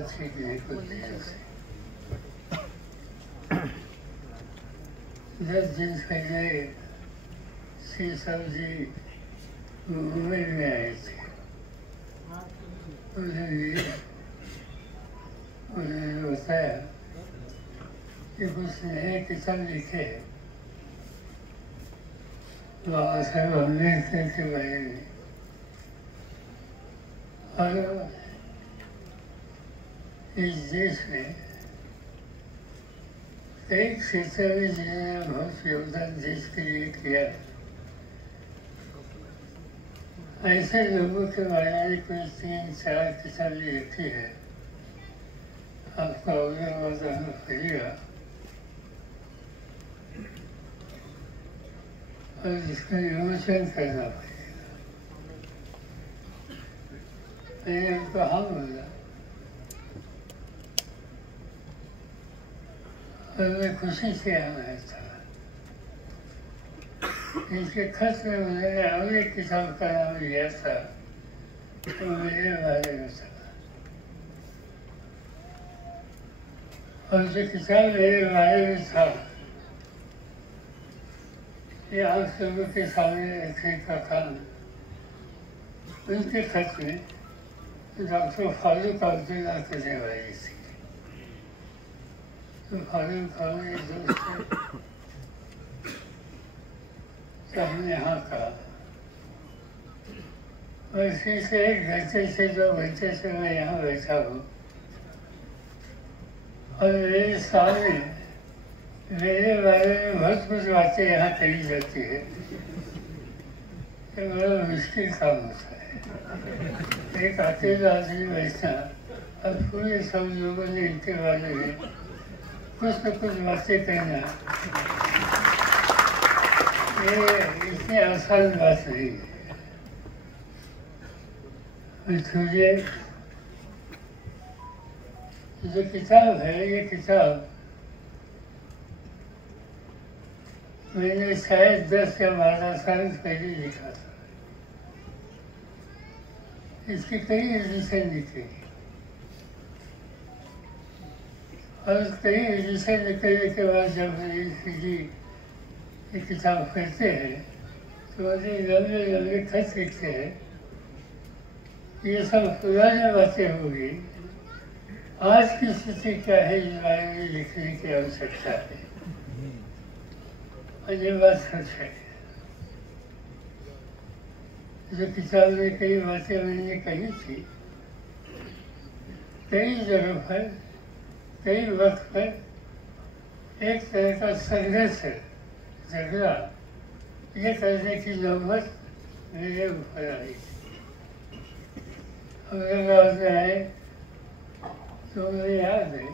ठीक नहीं कुछ देर से 10 दिन पहले श्री साहब जी मुंबई में आए थे। उन्होंने बताया कि कुछ नए किताब लिखे बाबा साहेब अम्बेडकर के बारे में, और इस देश में कई क्षेत्र में जिन्होंने बहुत योगदान देश के लिए किया, ऐसे लोगों के बारे में कोई 3-4 किताबें लिखी है। आपका अवगत होना पड़ेगा और इसका विमोचन करना पड़ेगा। मैंने उनको हाँ बोला और मैं खुशी से आया था। इनके खत में उन्होंने और एक किताब का नाम लिया था, तो मेरे बारे में था, और जो किताब मेरे बारे में था ये आप लोगों के सामने रखने का काम उनके खत में डॉक्टर फारूक अब्दुल्ला करने वाली थी। तो फारूक हमारे दोस्त थे, तो हमने हाँ कहा और फिर से 1 घंटे से 2 घंटे से मैं यहाँ बैठा हूँ और मेरे सामने मेरे बारे में बहुत कुछ बातें यहाँ कही जाती है। ये बड़ा मुश्किल काम होता है, एक अकेला आदमी बैठना और पूरे सब लोगों ने इनके बारे में कुछ न कुछ बातें कहना, ये इतनी आसान बात नहीं है। सोचिए, जो किताब है, ये किताब मैंने शायद 10 या 12 साल पहले लिखा था। इसकी कई एडिशन लिखी और कई एडिशन निकलने के बाद जब जी ये किताब पढ़ते हैं तो मुझे लंबे लंबे खत लिखते हैं। ये सब पुरानी बातें होगी, आज की स्थिति क्या है इस बारे में लिखने की आवश्यकता है। और ये बात सच है। जो किताब में कई बातें मैंने कही थी, कई जगह पर कई वक्त पर एक तरह का संघर्ष है, झगड़ा ये करने की नौबत मेरे ऊपर आई। औरंगाबाद में आए तो मुझे याद है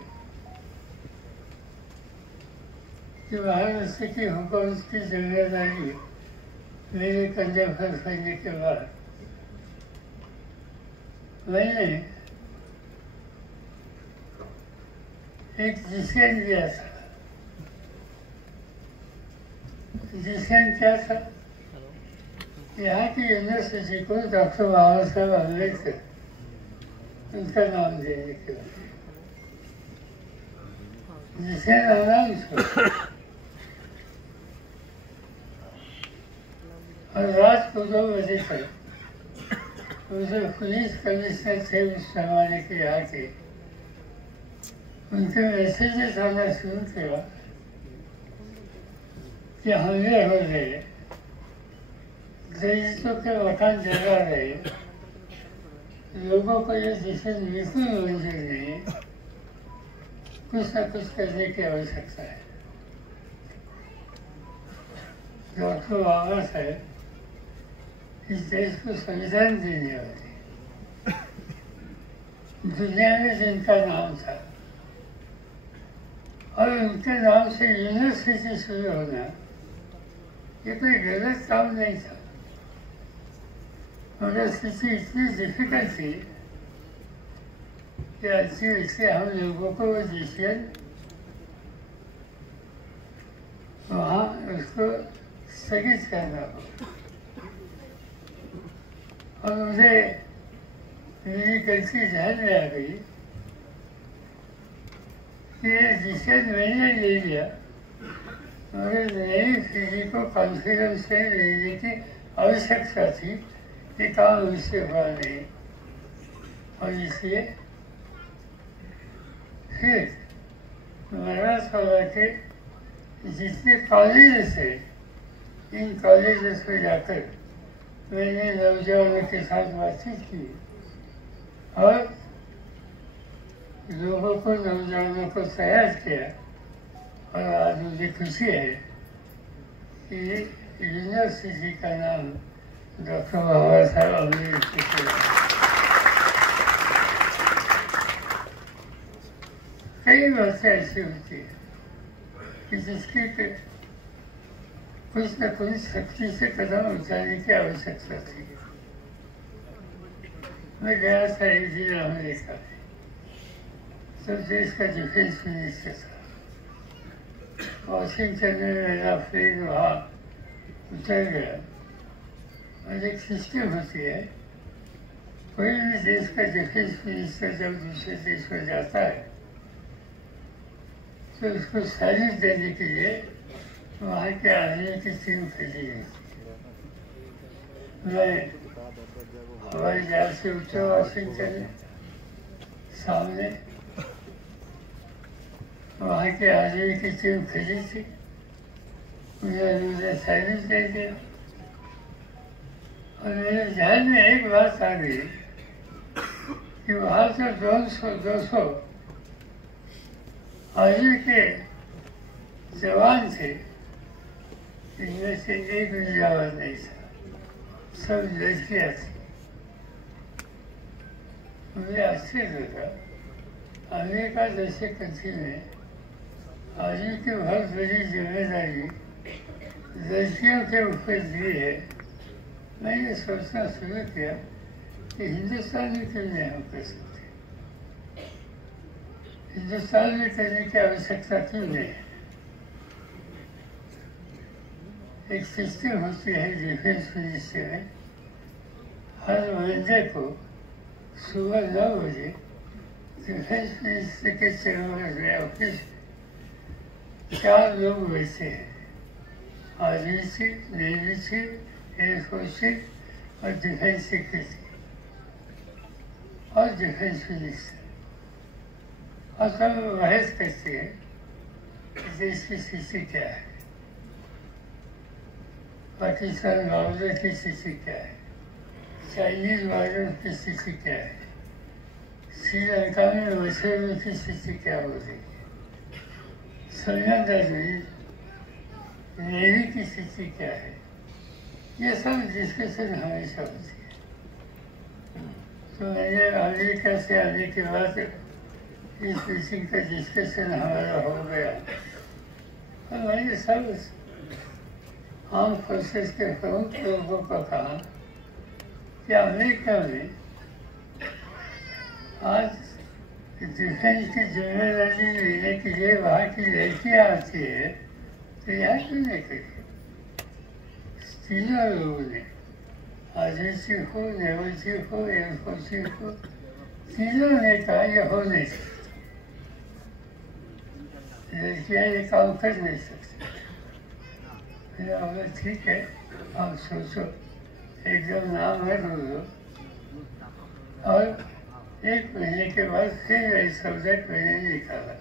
कि महाराष्ट्र की हुकूमत की जिम्मेदारी मेरे कंधे पर फैलने के बाद मैंने एक डिसीजन लिया था। डिसीजन क्या था? यहाँ की यूनिवर्सिटी को डॉक्टर बाबा साहेब अम्बेडकर उनका नाम देने के बाद डिसीजन अनाउंस हुआ और रात को 2 बजे तक उसे पुलिस कमिश्नर थे उस जमाने के यहाँ के, उनके मैसेजेस आना शुरू किया कि हमले हो गए, दलितों के मकान जला रहे, लोगों को ये डिसीजन बिल्कुल मंजूर नहीं है, कुछ न कुछ करने की आवश्यकता है। डॉक्टर बाबा साहेब इस देश को संविधान देने वाले, दुनिया में जिनका नाम था और उनके नाम से यूनिवर्सिटी शुरू होना ये कोई गलत काम नहीं था। मगर स्थिति इतनी डिफिकल्ट थी कि अच्छी से हम लोगों को वो डिसीजन वहाँ उसको स्थगित करना हो। और मुझे मेरी गलती ध्यान में आ गई कि ये डिसीजन मैंने ले लिया, मगर नई फिजिक को कॉन्फिडेंस से लेने की आवश्यकता थी, ये काम उससे हुआ नहीं। और इसलिए फिर मराठवाड़ा के जितने कॉलेज थे, इन कॉलेजेस में जाकर मैंने नौजवानों के साथ बातचीत की और लोगों को, नौजवानों को तैयार किया। और आज मुझे खुशी है कि यूनिवर्सिटी का नाम डॉक्टर बाबा साहब अम्बेडकर। कई बातें ऐसी होती है कि जिसकी कुछ न कुछ शक्ति से कदम उठाने की आवश्यकता थी। मैं गया था एक दिन अमेरिका, तब देश का डिफेंस मिनिस्टर था। वॉशिंगटन में मेरा फ्रेंड वहाँ उतर गया। और एक सिस्टम होती है, कोई भी देश का डिफेंस मिनिस्टर जब दूसरे देश में जाता है तो उसको सैल्यूट देने के लिए वहाँ के आर्मी की टीम भेजी गई। मैं हवाई जहाज से उतरा वाशिंगटन, सामने वहाँ के आर्मी की टीम भेजी थी। मुझे सैल्यूट दे दिया और मेरे ध्यान में एक बात आ गई कि वहाँ से 200 आर्मी के जवान थे, इनमें से एक भी जवान नहीं था, सब लड़कियाँ थी। मुझे आश्चर्य लगा, अमेरिका जैसे कंट्री में आर्मी की बहुत बड़ी जिम्मेदारी लड़कियों के ऊपर दी है। मैं ये सोचना शुरू किया कि हिंदुस्तान में क्यों नहीं हम कर सकते, हिंदुस्तान में करने की आवश्यकता क्यों नहीं है। एक सिस्टम होती है डिफेंस मिनिस्ट्री में, हर मंडे को सुबह 9 बजे डिफेंस मिनिस्ट्री के चेम्बर में ऑफिस 4 लोग बैठे हैं, army chief, navy chief, air force chief और डिफेंस सेक्रेटरी और डिफेंस मिनिस्टर। और सब बहस करते हैं कि देश की स्थिति क्या है, पाकिस्तान बॉर्डर की स्थिति क्या है, चाइनीज बॉर्डर की स्थिति क्या है, श्रीलंका में मछलियों की स्थिति क्या हो रही है, समझदार नेवी की स्थिति क्या है। ये सब डिस्कशन हमेशा होती है। तो मैंने अमेरिका से आने के बाद इस विषय का डिस्कशन हमारा हो गया और मैंने सब आर्म फोर्सेस के प्रमुख लोगों को कहा कि अमेरिका में आज डिफेंस की जिम्मेदारी लेने के लिए वहाँ की लड़कियाँ आती है, तो यहाँ क्यों नहीं करी। तीनों लोगों ने, आर्मी चीफ हो, नेवल चीफ हो, एयरफोर्स चीफ हो, तीनों ने कहा यह हो नहीं सकता, लड़कियाँ ये काम कर नहीं सकती। मैंने बोला ठीक है, आप सोचो, एकदम नाम है बोलो। और 1 महीने के बाद फिर ये सब्जेक्ट मैंने निकाला।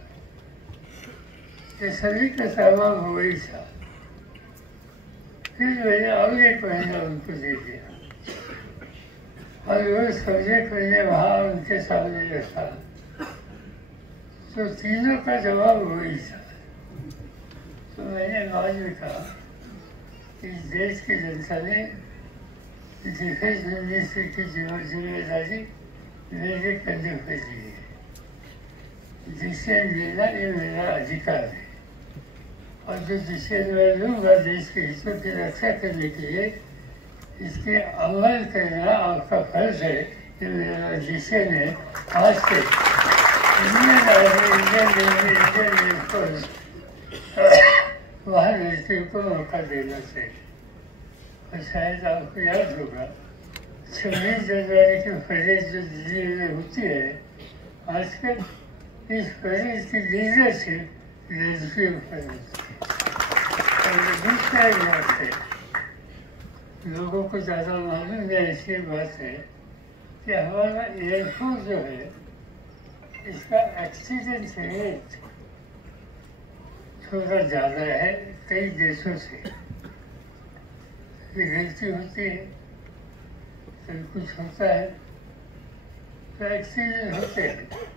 ये सभी का सामान हो गई था। फिर मैंने और 1 महीना उनको दे दिया और वो सब्जेक्ट मैंने वहाँ उनके सामने रखा, तो तीनों का जवाब वही था। तो मैंने बाद में कहा कि देश की जनता ने डिफेंस मिनिस्ट्री की जिम्मेदारी मेरे कंधे पर दी है, जिससे लेना ये मेरा अधिकार है और जो जिससे मैं लूँगा देश के हितों की रक्षा करने के लिए, इसके अमल करना आपका फर्ज है। ये मेरा डिसीजन है। आज से इंडियन आर्मी, इंडियन एयरफोर्स वहाँ लड़कियों को मौका देना चाहिए। और शायद आपको याद होगा 26 जनवरी की परेड जो दिल्ली में होती है, आजकल इस फरीद की लीडरशिप लेजिस्लेटिव फरीद और दूसरा बात है, लोगों को ज़्यादा मालूम है ऐसी बात है कि हमारा एयरफोर्स जो है इसका एक्सीडेंट रेट थोड़ा ज़्यादा है कई देशों से। गलती होती है, कभी कुछ होता है तो एक्सीडेंट होते हैं।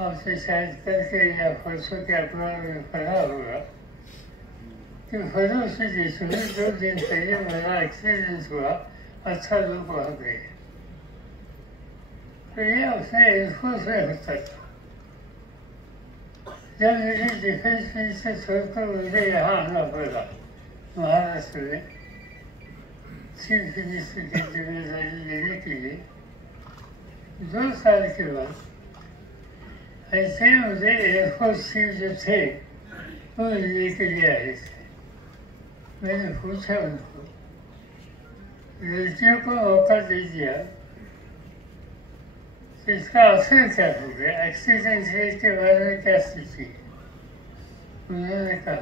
आपसे शायद करके या परसों के अखबार में पढ़ा होगा कि पड़ोसी देशों में 2 दिन पहले बड़ा एक्सीडेंट हुआ, अच्छा लोग वहाँ गए। तो ये उसने एयरफोर्स में होता था। जब मेरी डिफेंस मिनिस्टर छोड़कर मुझे यहाँ आना पड़ा महाराष्ट्र में चीफ मिनिस्टर की जिम्मेदारी लेने के लिए, 2 साल के बाद ऐसे मुझे एयरफोर्स चीफ जो थे वो मिलने के लिए आए थे। मैंने पूछा उनको, लड़कियों को मौका दे दिया, इसका असर क्या हो गया, एक्सीडेंट रेट के बारे में क्या स्थिति है? उन्होंने कहा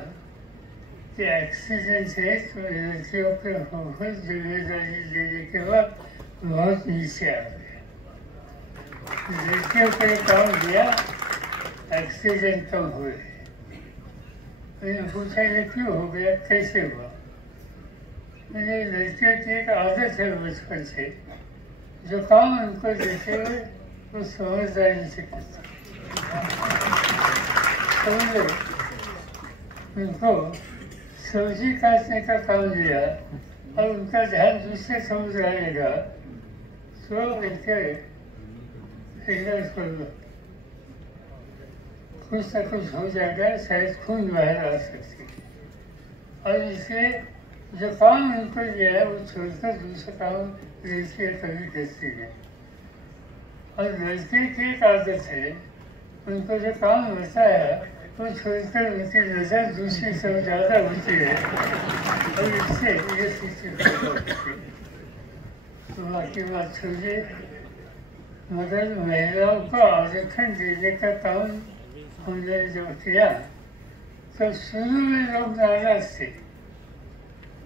कि एक्सीडेंट रेट लड़कियों के ऊपर जिम्मेदारी लेने के बाद बहुत नीचे आ गया। लड़कियों को काम दिया, एक्सीडेंट कम हुए। मैंने पूछा ये क्यों हो गया, कैसे हुआ? मैंने लड़कियों की एक आदत है बचपन से, जो काम उनको देते हुए वो समझदारी से करते। समझो, उनको सब्जी काटने का काम दिया और उनका ध्यान दूसरे समझ रहेगा तो उनके फिंगर खोल लो, कुछ ना कुछ हो जाएगा, शायद खून बाहर आ सकती है। और इसे जो काम उनको दिया है वो छोड़कर दूसरा काम लड़कियाँ कभी करती है। और लड़के की एक आदत है, उनको जो काम होता है वो छोड़कर उनकी नज़र दूसरी सब ज़्यादा होती है और इससे ये स्थिति होती है। तो बाकी बात छोड़िए, मगर महिलाओं को आरक्षण देने का काम हमने जो किया तो शुरू में लोग नाराज थे,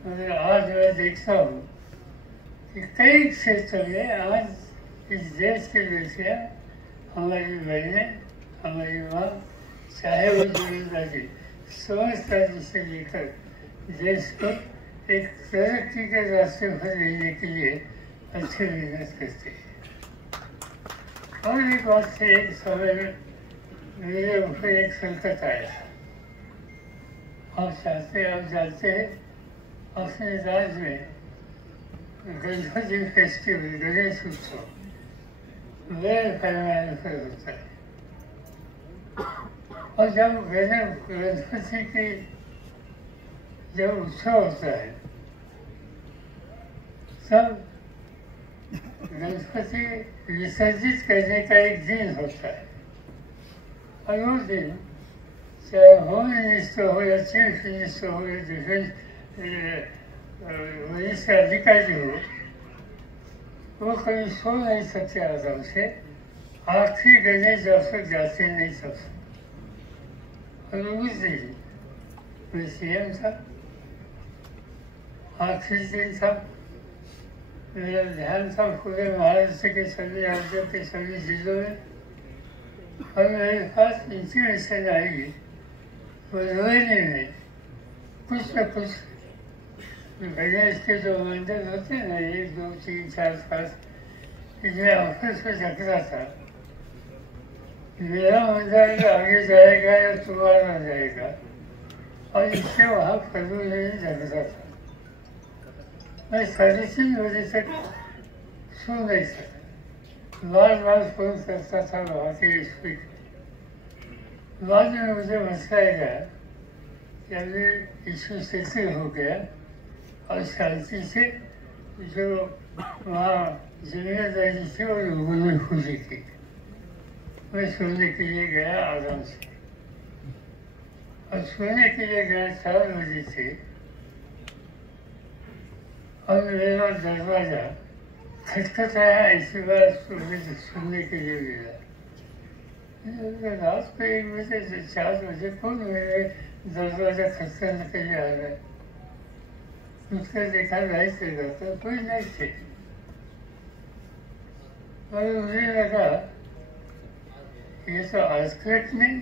मगर आज मैं देखता हूँ कि कई क्षेत्रों में आज इस देश के लड़कियाँ, हमारी बहनें, हमारी माँ, चाहे वो जिम्मेदारी समझदारी से लेकर देश को एक तरक्की के रास्ते पर लेने के लिए अच्छी मेहनत करते हैं। और एक बात से एक समय में मेरे ऊपर एक संकट आया था। आप जानते हैं अपने राज्य में गणपति फेस्टिवल, गणेश उत्सव बड़े पैमाने पर होता है। और जब गणपति की जब उत्सव होता है तब गणपति विसर्जित करने का एक दिन होता है। और वो दिन चाहे होम मिनिस्टर हो या चीफ मिनिस्टर हो या डिफेंस मिनिस्टर अधिकारी हो, वो कभी सो नहीं सकते आराम से, आखिरी गणेश जब तक जाते नहीं सकते। और उस दिन मैं CM था, आखिरी दिन था, मेरा ध्यान था पूरे महाराष्ट्र के सभी राज्यों के सभी जिलों में। और मेरे पास इंफॉर्मेशन आई, वो रोहिणी में कुछ न कुछ गणेश के जो मंदिर होते हैं ना, 1, 2, 3, 4, 5, इसमें ऑफिस में झक रहा था, मेरा मंदिर आगे जाएगा या तुम्हारा जाएगा, और इससे वहाँ प्रभु नहीं झक रहा था। मैं 3:30 बजे तक सो नहीं सका, बार बार फोन करता था वहाँ के स्पीकर। बाद में मुझे मसला गया कि अभी इशू सेटल हो गया और शांति से जो वहाँ जिम्मेदारी थी वो लोगों ने खुली की। मैं सोने के लिए गया आराम से, और सोने के लिए गया 4 बजे से, और मेरा दरवाजा खटखटाया, ऐसी बात सुनने के लिए मिला। रात को 1 बजे से 4 बजे कौन मेरे दरवाजा खटखटाने के लिए आ रहा है? उसका देखा लाइट से जाता, कोई नहीं थे। और मुझे लगा ये तो अर्थक्वेक नहीं,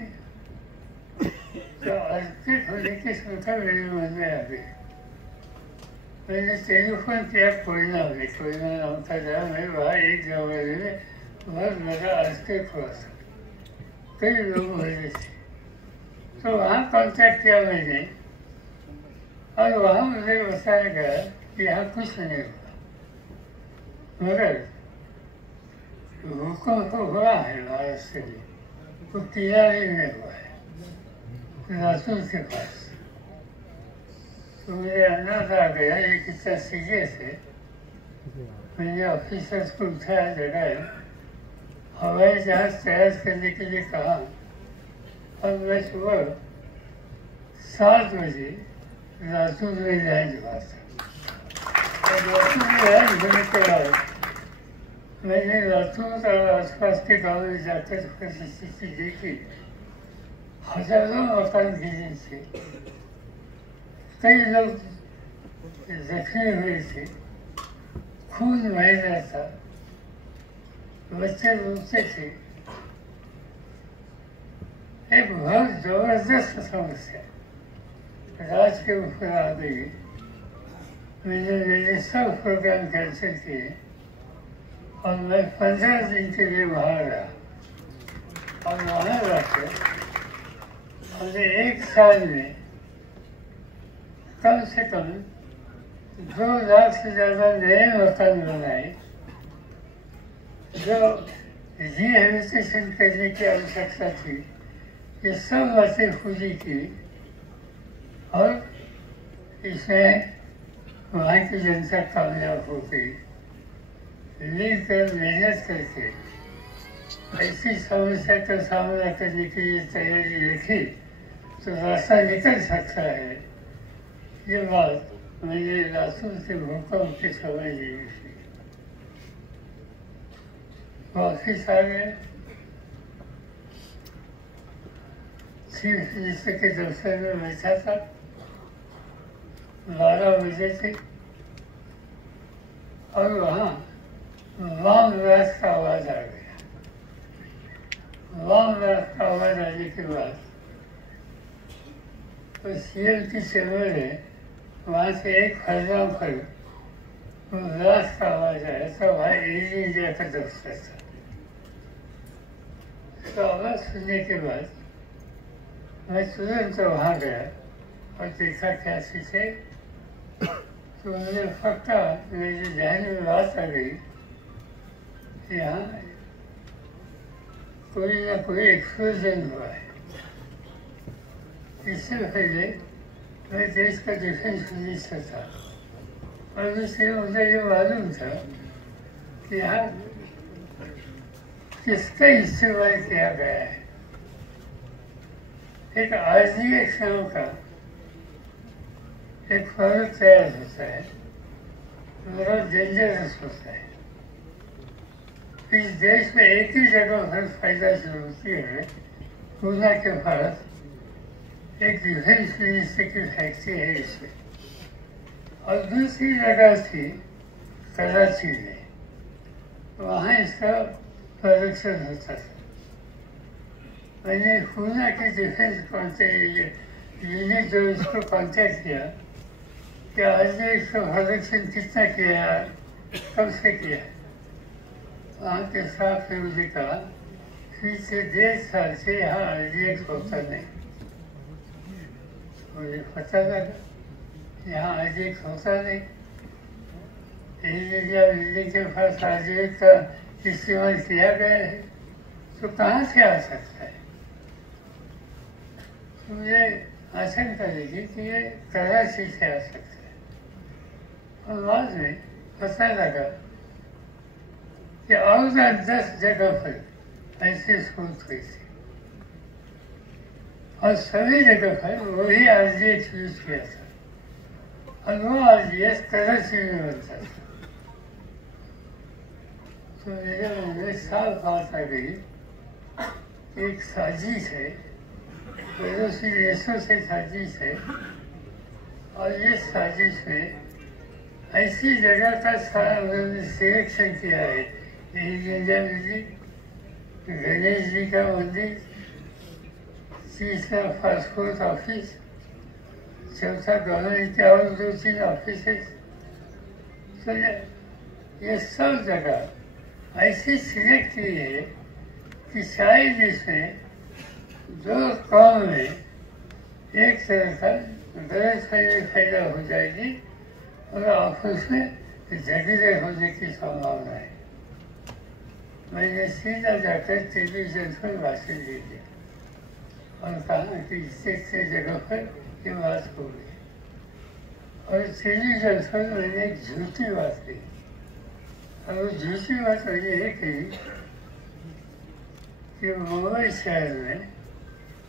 तो अर्थक्वेक होने की शंका मेरे मन में आ गई। मैंने टेलीफोन किया कोयना में, कोयना नाम था जहाँ मैं, वहाँ एक जमाने में बहुत बड़ा अर्थक्वेक हुआ था, कई लोग हुए थे। तो वहाँ कॉन्टैक्ट किया मैंने, और वहाँ मुझे बताया गया कि यहाँ कुछ नहीं हुआ, मगर भूकंप तो हुआ है महाराष्ट्र में, वो तिराली में हुआ है, लातूर के पास। तो मेरे अंदाज आ गया ये कितना सीरियस है। मैंने ऑफिसर्स को उठाया, जगह हवाई जहाज तैयार करने के लिए कहा, और मैं सुबह 7 बजे लातूर में लैंड हुआ था। और लातूर में लैंड होने के बाद मैंने लातूर और आसपास के गाँव में जाकर स्थिति देखी। हजारों मकान गिरे थे, कई लोग जख्मी हुए थे, खून बह रहा था, बच्चे रोते थे। एक बहुत जबरदस्त समस्या राज के ऊपर आ गई। मैंने मेरे सब प्रोग्राम कैंसिल किए और मैं 15 दिन के लिए वहाँ रहा। और वहाँ रहकर हमने 1 साल में कम से कम 2 लाख से ज़्यादा नए मकान बनाए, जो रिहेबिलिटेशन करने की आवश्यकता थी, ये सब बातें पूरी की। और इसमें वहाँ की जनता कामयाब हो गई। मिलकर मेहनत करके ऐसी समस्या का सामना करने की ये तैयारी रखी तो रास्ता निकल सकता है। ये बात मैंने लातूर के भूकंप के समय ली थी। ऑफिस आ गए, चीफ मिनिस्टर के दफ्तर में बैठा था, 12 बजे थे, और वहाँ वाम राज का आवाज़ आ गया। वाम राज का आवाज़ आने के बाद तो सीएम की चेम्बर है, वहाँ से एक फर्जा पर राज का आवाज़ आया था। वहाँ एयर इंडिया का दफ्तर था। तो आवाज़ सुनने के बाद मैं तुरंत वहाँ गया और देखा क्या चीज़ है। तो मुझे पक्का मेरे ध्यान में बात आ गई, यहाँ कोई ना कोई एक्सप्लोजन हुआ है। इससे पहले मैं देश का डिफेंस मिनिस्टर था और उससे मुझे ये मालूम था कि यहाँ किसका इस्तेमाल किया गया है। एक RDX नाम का एक प्रोडक्ट तैयार होता है, बहुत डेंजरस होता है। इस देश में एक ही जगह पर फायदा शुरू होती है, पूना के पास एक डिफेंस मिनिस्टर की फैक्ट्री है इसमें, और दूसरी जगह थी कराची में, वहाँ इसका प्रोडक्शन होता था। मैंने पूना के डिफेंस यूनिट जो इसको कॉन्टेक्ट किया कि आज इसका प्रोडक्शन कितना किया, कब से किया। वहाँ के स्टाफ ने मुझे कहा पिछले 1.5 साल से यहाँ RDX होता नहीं। मुझे पता लगा यहाँ RDX होता नहीं। इंडिया बिल्डिंग के पास RDX का इस्तेमाल किया गया है, तो कहाँ से आ सकता है। तो मुझे आशंका लगी कि ये कराची से आ सकता है। और बाद में पता लगा कि और 10 जगह पर ऐसे स्कूल हुई थी और सभी जगह पर वही RDX यूज किया था, और वो RDX कराची में बनता था। तो मेरे मन में साफ बात आ गई एक साजिश है, पड़ोसी देशों से साजिश है, और ये साजिश में ऐसी जगह का सारा उन्होंने सिलेक्शन किया है, गंजाम जी, गणेश जी का मंदिर, तीसरा पासपोर्ट ऑफिस, चौथा गवर्नमेंट के और 2-3 ऑफिस। तो ये सब जगह ऐसी सिलेक्ट की है कि शायद इसमें 2 कौम में एक तरह का गलत फहमी पैदा हो जाएगी और आपस में झगड़े होने की संभावना है। मैंने सीधा जाकर टेलीविजन पर भाषण दे दिया और कहा कि इससे जगह पर ये बात हो गई, और टेलीविजन पर मैंने एक झूठी बात कही, और वो झूठी बात मैंने ये कही कि मुंबई शहर में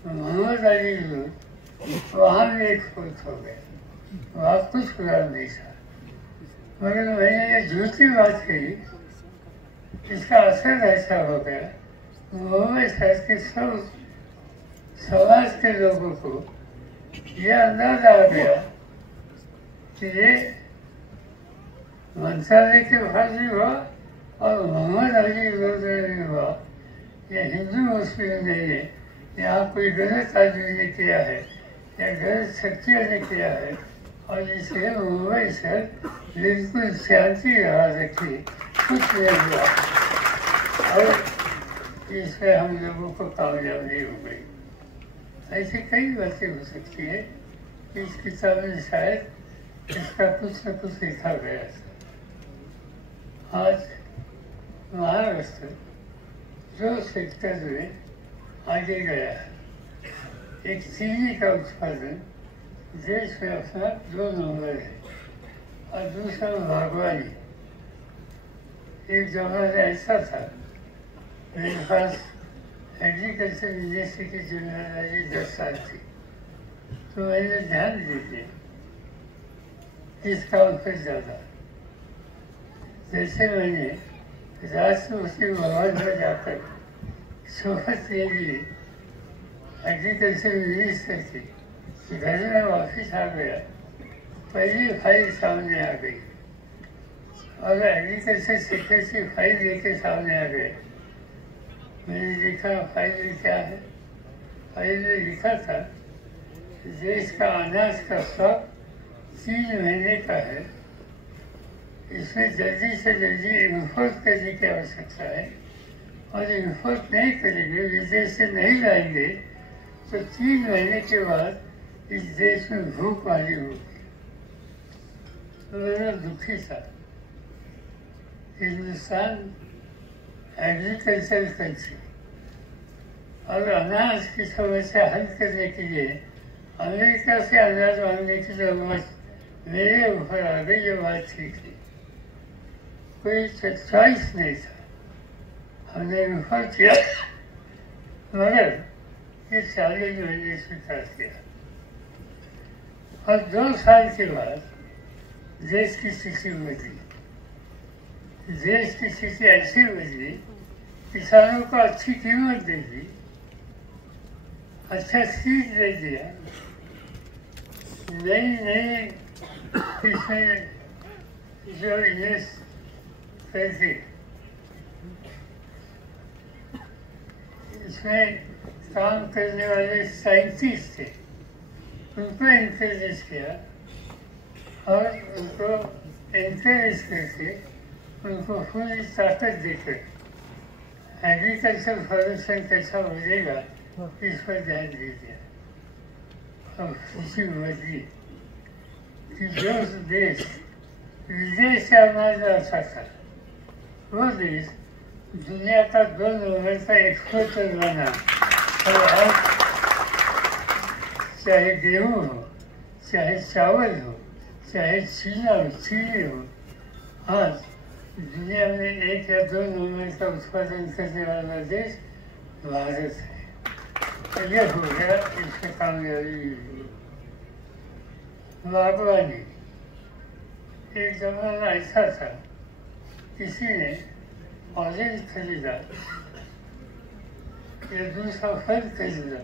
मोहम्मद अली लोग वहाँ भी एक फौत हो गया, वहाँ कुछ हुआ नहीं था, मगर मैंने ये झूठी बात कही, इसका असर ऐसा हो गया मुंबई शहर के सब समाज के लोगों को यह अंदाजा आ गया कि ये मंत्रालय के फांसी हुआ और मोहम्मद अली भी हुआ, ये हिंदू मुस्लिम नहीं है, यहाँ कोई गलत आदमी ने किया है या गलत शक्तियों ने किया है, और इसलिए मुंबई शहर बिल्कुल शांति रहा रखी, कुछ नहीं हुआ, और इसमें हम लोगों को कामयाब नहीं हो गई। ऐसी कई बातें हो सकती है, इस किताब में शायद इसका कुछ न कुछ लिखा गया था। आज महाराष्ट्र 2 सेक्टर में आगे गया है। एक चीनी का उत्पादन देश में अपना 2 नंबर है, और दूसरा बागवानी। एक जमाना ऐसा था, मेरे पास एग्रीकल्चर यूनिवर्सिटी की जिम्मेदारी 10 साल थी, तो मैंने ध्यान दे दिया इस काम पर ज़्यादा। जैसे मैंने राष्ट्रपति भवन में जाकर शपथ ले ली एग्रीकल्चर मिनिस्टर की, घर में वापिस आ गया, पहली फाइल सामने आ गई, और एग्रीकल्चर सेक्रेटरी फाइल लेके सामने आ गए। मैंने देखा फाइल में क्या है, फाइल में लिखा था देश का अनाज का स्टॉक 3 महीने का है, इसमें जल्दी से जल्दी इम्पोर्ट करने की आवश्यकता है, और इम्पोर्ट नहीं करेंगे, विदेश से नहीं लाएंगे, तो 3 महीने के बाद इस देश में भूख मारी होगी। तो मेरा दुखी था। हिंदुस्तान एग्रीकल्चर कंट्री, और अनाज की समस्या हल करने के लिए अमेरिका से अनाज मांगने की जरूरत मेरे ऊपर आ गई, ये बात ठीक थी, कोई चॉइस नहीं था, हमने विफल किया, मगर ये चैलेंज मैंने स्वीकार किया, और 2 साल के बाद देश की स्थिति बदली। देश की स्थिति ऐसी बदली, किसानों को अच्छी कीमत दे दी, अच्छा सीज दे दिया, नई इसमें जो इन्वेस्ट करके इसमें काम करने वाले साइंटिस्ट थे, उनको इंकरेज किया, और उनको इंकरेज करके उनको पूरी ताकत देकर एग्रीकल्चर प्रोडक्शन कैसा बढ़ेगा इस पर ध्यान दीजिए। और खुशी बदली कि जो देश विदेश से अनाज आता था, वो देश दुनिया का 2 नंबर का एक्सपोर्टर बना, और आज चाहे गेहूँ हो, चाहे चावल हो, चाहे चीनी हो, आज दुनिया में 1 या 2 नंबर का उत्पादन करने वाला देश भारत है। तो ये हो गया, इसमें कामयाबी हुई। बागवानी एक जमाना ऐसा था, किसी ने ऑरेंज खरीदा, या दूसरा फल खरीदना,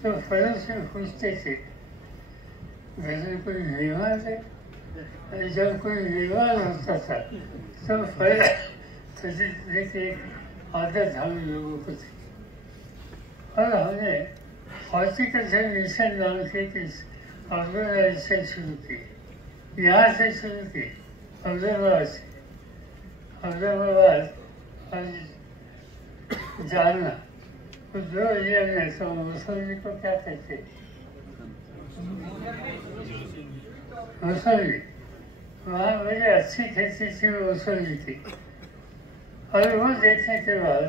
तो फलों से पूछते थे घर में कोई मेहमान है। जब कोई मेहमान होता था तो फल खरीदने की आदत हम लोगों को थी। और हमने हॉर्टिकल्चर मिशन नाम की ऑर्गेनाइजेशन शुरू की, यहाँ से शुरू की, अहमदाबाद से। अहमदाबाद और जालना, तो दो एरिया में तो मौसमी को क्या कहते हैं, मौसमी, वहाँ बड़ी अच्छी खेती थी मौसमी की। और वो देखने के बाद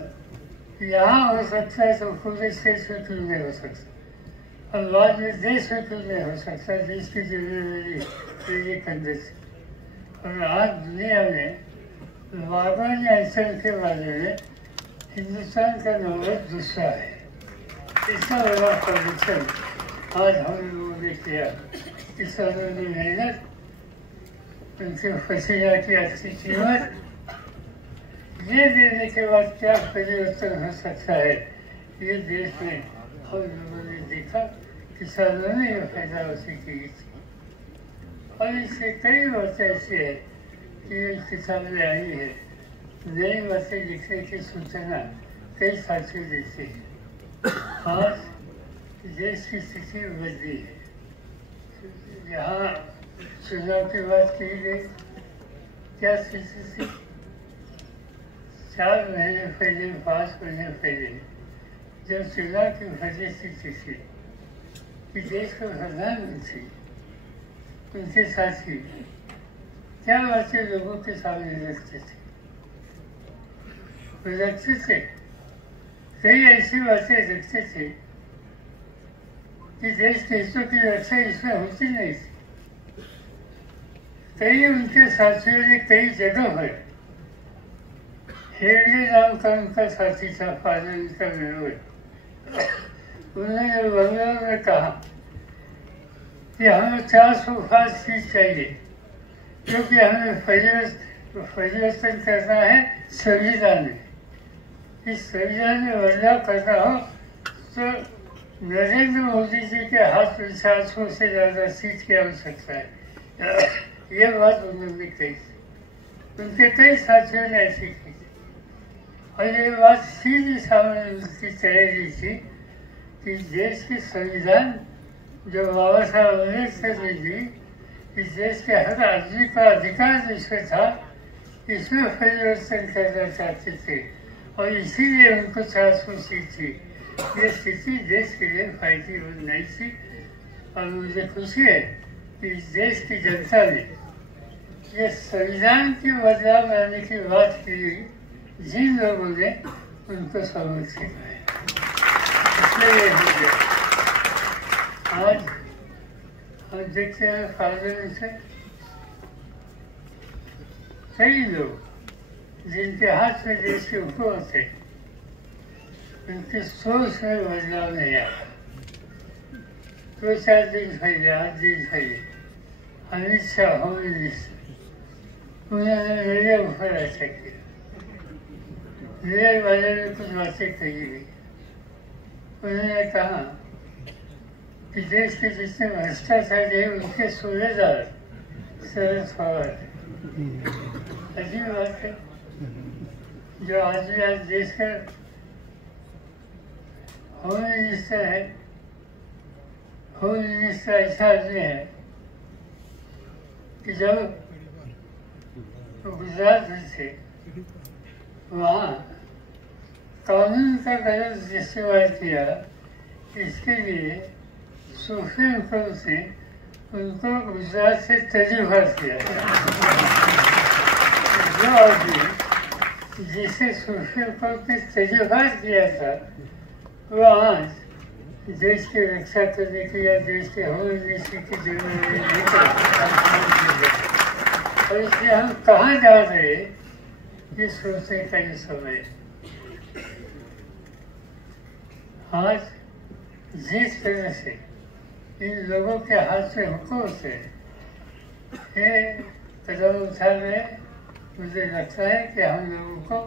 यहाँ हो सकता है तो पूरे देश में क्यों नहीं हो सकता, और बाद में देश में क्यों नहीं हो सकता, देश की जिम्मेदारी ये करने से। और आज दुनिया में बागवानी अड़चन के बारे में हिंदुस्तान का नंबर दूसरा है। इतना बड़ा प्रदर्शन आज हम लोगों ने किया। किसानों ने मेहनत, उनके पसीना की अच्छी कीमत, ये देने के बाद क्या परिवर्तन हो सकता है, ये देश में हम लोगों ने देखा। किसानों ने ये पैदावारी की थी और इससे कई बातें ऐसी है कि ये किताब में आई है। नई बातें लिखने की सूचना कई साथियों देते हैं। आज देश की स्थिति बदली है। यहाँ चुनाव की बात की गई, क्या स्थिति थी 4 महीने पहले, 5 महीने पहले, जब चुनाव की परिस्थिति थी कि देश का प्रधानमंत्री, उनके साथी क्या बातें लोगों के सामने रखते थे, कई ऐसी बातें रखते थे कि देश के हितों की रक्षा इसमें होती नहीं थी। कई उनके साथियों ने कई जगह पर, हेडली नाम का उनका साथी था, फादर का मेमोर, उन्होंने बंगाल में कहा कि हमें 405 सीट चाहिए क्योंकि हमें परिवर्तन करना है संविधान में। इस संविधान में बदलाव करना हो तो नरेंद्र मोदी जी के हाथ में 400 से ज़्यादा सीट की आवश्यकता है। ये बात उन्होंने कही थी, उनके कई साथियों ने ऐसी की थी। और ये बात सीधी सामने उनकी चलेगी थी कि देश की संविधान जो बाबा साहब अम्बेडकर ने दी, इस देश के हर आदमी का अधिकार जिसमें था, इसमें परिवर्तन करना चाहते थे और इसीलिए उनको 400 सीट थी। ये स्थिति देश के लिए फायदेमंद नहीं थी और मुझे खुशी है कि इस देश की जनता ने ये संविधान की बदलाव लाने की बात की, जिन लोगों ने उनको समर्थन है, इसलिए ये हो गया। आज हम देखते हैं फादर से कई लोग जिनके हाथ में देश के हुकूमत है, उनकी सोच में बदलाव नहीं आया। 2-4 दिन पहले, 8 दिन पहले अमित शाह होम मिनिस्टर, उन्होंने मेरे ऊपर ऐसा किया, मेरे बारे में कुछ बातें कही गई। उन्होंने कहा कि देश के जितने भ्रष्टाचार है उनके सूबेदार शरद पवार है। अजीब बात है, जो आदमी आज देश का होम मिनिस्टर है, होम मिनिस्टर ऐसा आदमी है कि जब गुजरात में थे वहाँ कानून का गलत इस्तेमाल किया, इसके लिए सुप्रीम कोर्ट ने उनको गुजरात से तजुर्बा किया। जो आदमी जिसे सुप्रीम कोर्ट ने तजुर्बा किया था, वो आज देश की रक्षा करने की या देश के होम मिनिस्टर की जिम्मेदारी नहीं करता। और इसलिए हम कहाँ जा रहे ये सोचने का ये समय। आज जिस तरह से इन लोगों के हाथ में हुकूमत है, ये कदम उठा रहे, मुझे लगता है कि हम लोगों को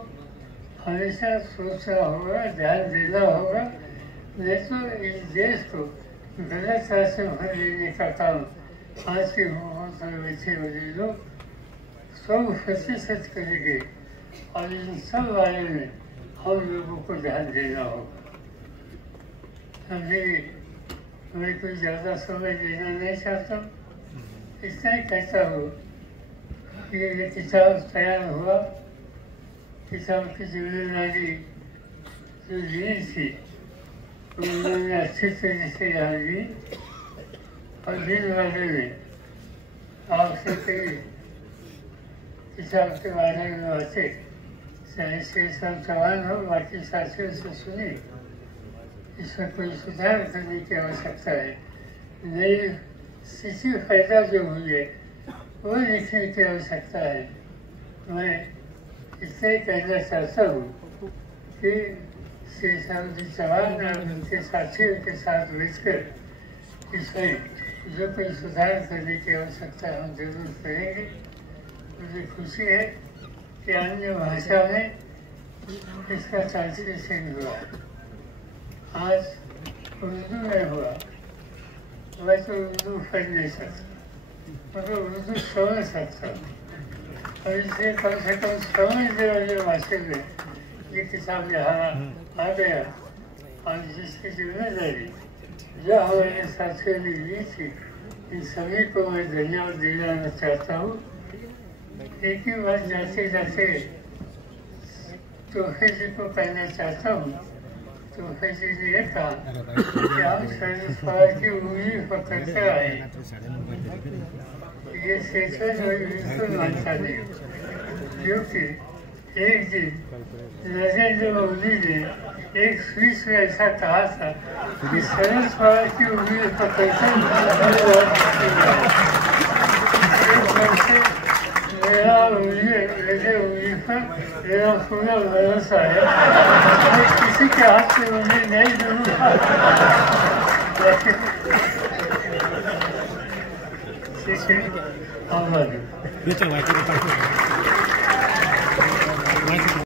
हमेशा सोचना होगा, ध्यान देना होगा, नहीं तो इस देश को गलत रास्ते भर लेने का काम आज के बहुत सारे बच्चे बड़े लोग 100% करेंगे और इन सब बारे में हम लोगों को ध्यान देना होगा। अभी मैं कोई ज़्यादा समय देना नहीं चाहता, इतना ही कहता हूँ कि ये किताब तैयार हुआ, किताब की जिम्मेदारी जो ली थी उन्होंने अच्छी तरह से यहाँ ली और दिन वाले में आपसे कई किताब के बारे में बातें चाहे शेषराम चौहान हो, बाकी साथियों से सुनी। इसमें कोई सुधार करने की आवश्यकता है, नई स्थिति पैदा जो हुई है वो लिखने की आवश्यकता है। मैं इससे कहना चाहता हूँ कि शेषराम जी चौहान और उनके साथियों के साथ मिलकर इसमें जो कोई सुधार करने की आवश्यकता है हम जरूर करेंगे। मुझे खुशी है कि अन्य भाषा में इसका ट्रांसलेशन हुआ, आज उर्दू में हुआ। मैं तो उर्दू पढ़ नहीं सकता, मगर उर्दू समझ सकता हूँ और इसलिए कम से कम समझने वाले भाषा में ये किताब यहाँ आ गया और जिसकी जिम्मेदारी जो हमारे साथियों ने ली थी, इन सभी को मैं धन्यवाद दिलाना चाहता हूँ। एक ही बात जाते जाते तोहफे जी को कहना चाहता हूँ। तोहफे जी ने यह कहा कि आप शरद पवार की उंगली पकड़ते आए, ये सेचन बिल्कुल मानता नहीं, क्योंकि एक दिन नरेंद्र मोदी ने एक स्पीच में ऐसा कहा था कि शरद पवार की उंगली पकड़ते मेरा उंगली पर मेरा पूरा भरोसा है। मैं किसी के हाथ से उंगली नहीं दूंगा, लेकिन